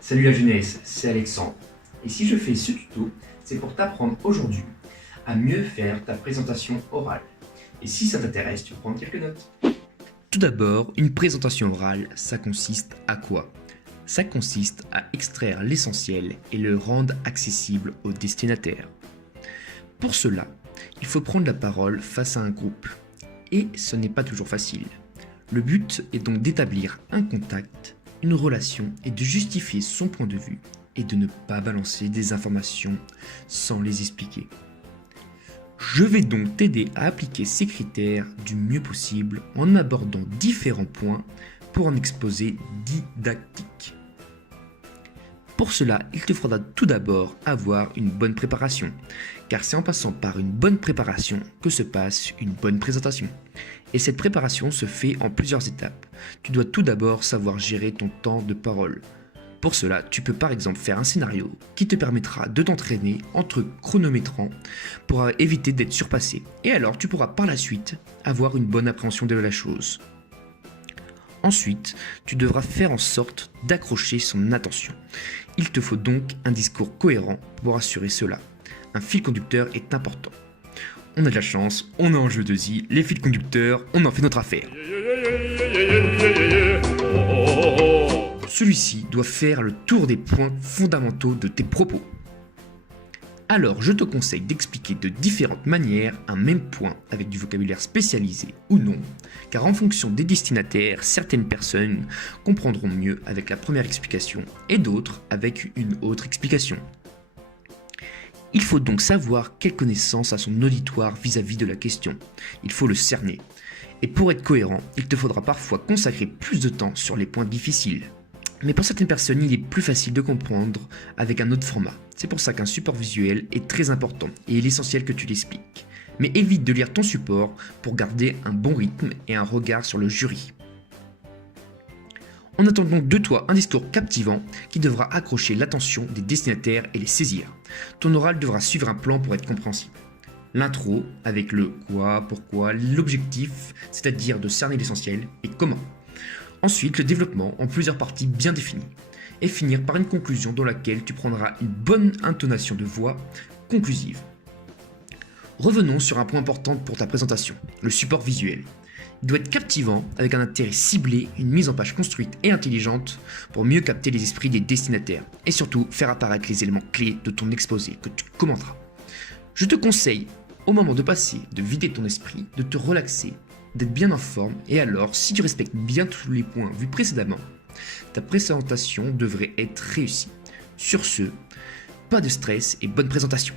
Salut la jeunesse, c'est Alexandre. Et si je fais ce tuto, c'est pour t'apprendre aujourd'hui à mieux faire ta présentation orale. Et si ça t'intéresse, tu peux prendre quelques notes. Tout d'abord, une présentation orale, ça consiste à quoi? Ça consiste à extraire l'essentiel et le rendre accessible au destinataire. Pour cela, il faut prendre la parole face à un groupe. Et ce n'est pas toujours facile. Le but est donc d'établir un contact, une relation et de justifier son point de vue et de ne pas balancer des informations sans les expliquer. Je vais donc t'aider à appliquer ces critères du mieux possible en abordant différents points pour un exposé didactique. Pour cela, il te faudra tout d'abord avoir une bonne préparation, car c'est en passant par une bonne préparation que se passe une bonne présentation. Et cette préparation se fait en plusieurs étapes. Tu dois tout d'abord savoir gérer ton temps de parole. Pour cela, tu peux par exemple faire un scénario qui te permettra de t'entraîner en te chronométrant pour éviter d'être surpassé. Et alors, tu pourras par la suite avoir une bonne appréhension de la chose. Ensuite, tu devras faire en sorte d'accrocher son attention. Il te faut donc un discours cohérent pour assurer cela. Un fil conducteur est important. On a de la chance, on est en jeu de Z, les fils conducteurs, on en fait notre affaire. Celui-ci doit faire le tour des points fondamentaux de tes propos. Alors, je te conseille d'expliquer de différentes manières un même point avec du vocabulaire spécialisé ou non, car en fonction des destinataires, certaines personnes comprendront mieux avec la première explication et d'autres avec une autre explication. Il faut donc savoir quelle connaissance a son auditoire vis-à-vis de la question. Il faut le cerner. Et pour être cohérent, il te faudra parfois consacrer plus de temps sur les points difficiles. Mais pour certaines personnes, il est plus facile de comprendre avec un autre format. C'est pour ça qu'un support visuel est très important et il est essentiel que tu l'expliques. Mais évite de lire ton support pour garder un bon rythme et un regard sur le jury. On attend donc de toi un discours captivant qui devra accrocher l'attention des destinataires et les saisir. Ton oral devra suivre un plan pour être compréhensible. L'intro avec le quoi, pourquoi, l'objectif, c'est-à-dire de cerner l'essentiel et comment. Ensuite, le développement en plusieurs parties bien définies. Et finir par une conclusion dans laquelle tu prendras une bonne intonation de voix conclusive. Revenons sur un point important pour ta présentation, le support visuel. Il doit être captivant avec un intérêt ciblé, une mise en page construite et intelligente pour mieux capter les esprits des destinataires et surtout faire apparaître les éléments clés de ton exposé que tu commenteras. Je te conseille, au moment de passer, de vider ton esprit, de te relaxer, d'être bien en forme et alors, si tu respectes bien tous les points vus précédemment, ta présentation devrait être réussie. Sur ce, pas de stress et bonne présentation.